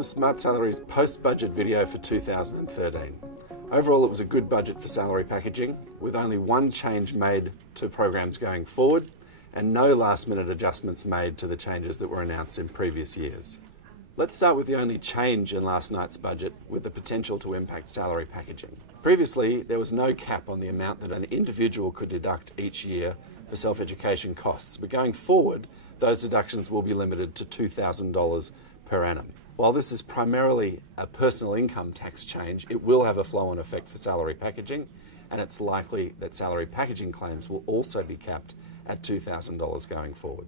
comes Smartsalary's post-budget video for 2013. Overall, it was a good budget for salary packaging, with only one change made to programs going forward and no last-minute adjustments made to the changes that were announced in previous years. Let's start with the only change in last night's budget, with the potential to impact salary packaging. Previously, there was no cap on the amount that an individual could deduct each year for self-education costs, but going forward, those deductions will be limited to $2,000 per annum. While this is primarily a personal income tax change, it will have a flow-on effect for salary packaging, and it's likely that salary packaging claims will also be capped at $2,000 going forward.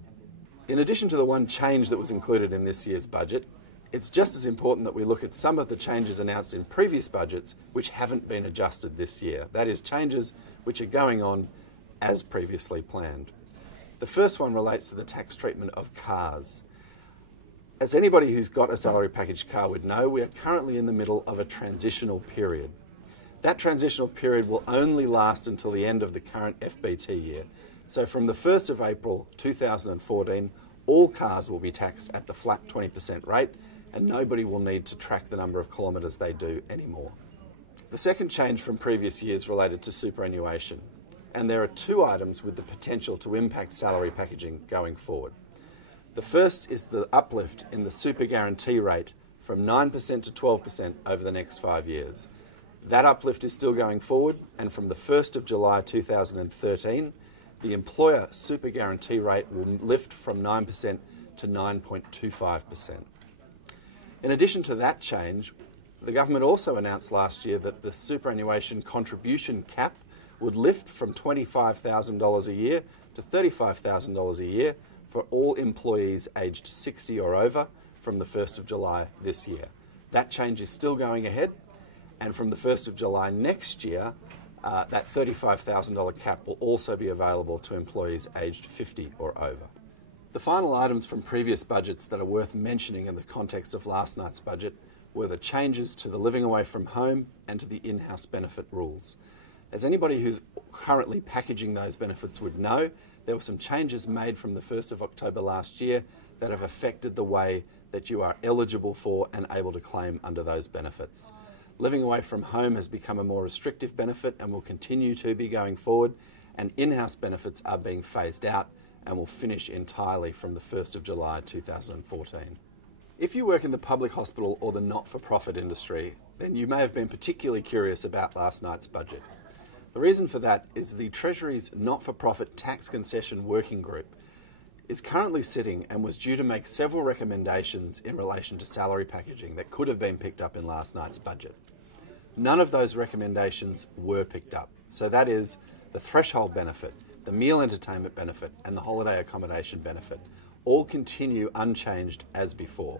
In addition to the one change that was included in this year's budget, it's just as important that we look at some of the changes announced in previous budgets which haven't been adjusted this year. That is, changes which are going on as previously planned. The first one relates to the tax treatment of cars. As anybody who's got a salary package car would know, we are currently in the middle of a transitional period. That transitional period will only last until the end of the current FBT year. So from the 1st of April 2014, all cars will be taxed at the flat 20% rate, and nobody will need to track the number of kilometres they do anymore. The second change from previous years related to superannuation, and there are two items with the potential to impact salary packaging going forward. The first is the uplift in the super guarantee rate from 9% to 12% over the next 5 years. That uplift is still going forward, and from the 1st of July 2013, the employer super guarantee rate will lift from 9% to 9.25%. In addition to that change, the government also announced last year that the superannuation contribution cap would lift from $25,000 a year to $35,000 a year for all employees aged 60 or over from the 1st of July this year. That change is still going ahead, and from the 1st of July next year, that $35,000 cap will also be available to employees aged 50 or over. The final items from previous budgets that are worth mentioning in the context of last night's budget were the changes to the living away from home and to the in-house benefit rules. As anybody who's currently packaging those benefits would know, there were some changes made from the 1st of October last year that have affected the way that you are eligible for and able to claim under those benefits. Living away from home has become a more restrictive benefit and will continue to be going forward, and in-house benefits are being phased out and will finish entirely from the 1st of July 2014. If you work in the public hospital or the not-for-profit industry, then you may have been particularly curious about last night's budget. The reason for that is the Treasury's not-for-profit tax concession working group is currently sitting and was due to make several recommendations in relation to salary packaging that could have been picked up in last night's budget. None of those recommendations were picked up. So that is the threshold benefit, the meal entertainment benefit, and the holiday accommodation benefit all continue unchanged as before.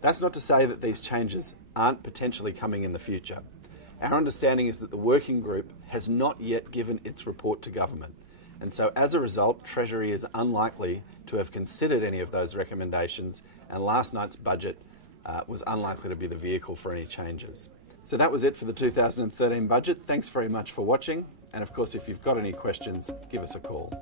That's not to say that these changes aren't potentially coming in the future. Our understanding is that the working group has not yet given its report to government, and so as a result, Treasury is unlikely to have considered any of those recommendations, and last night's budget was unlikely to be the vehicle for any changes. So that was it for the 2013 budget. Thanks very much for watching, and of course if you've got any questions, give us a call.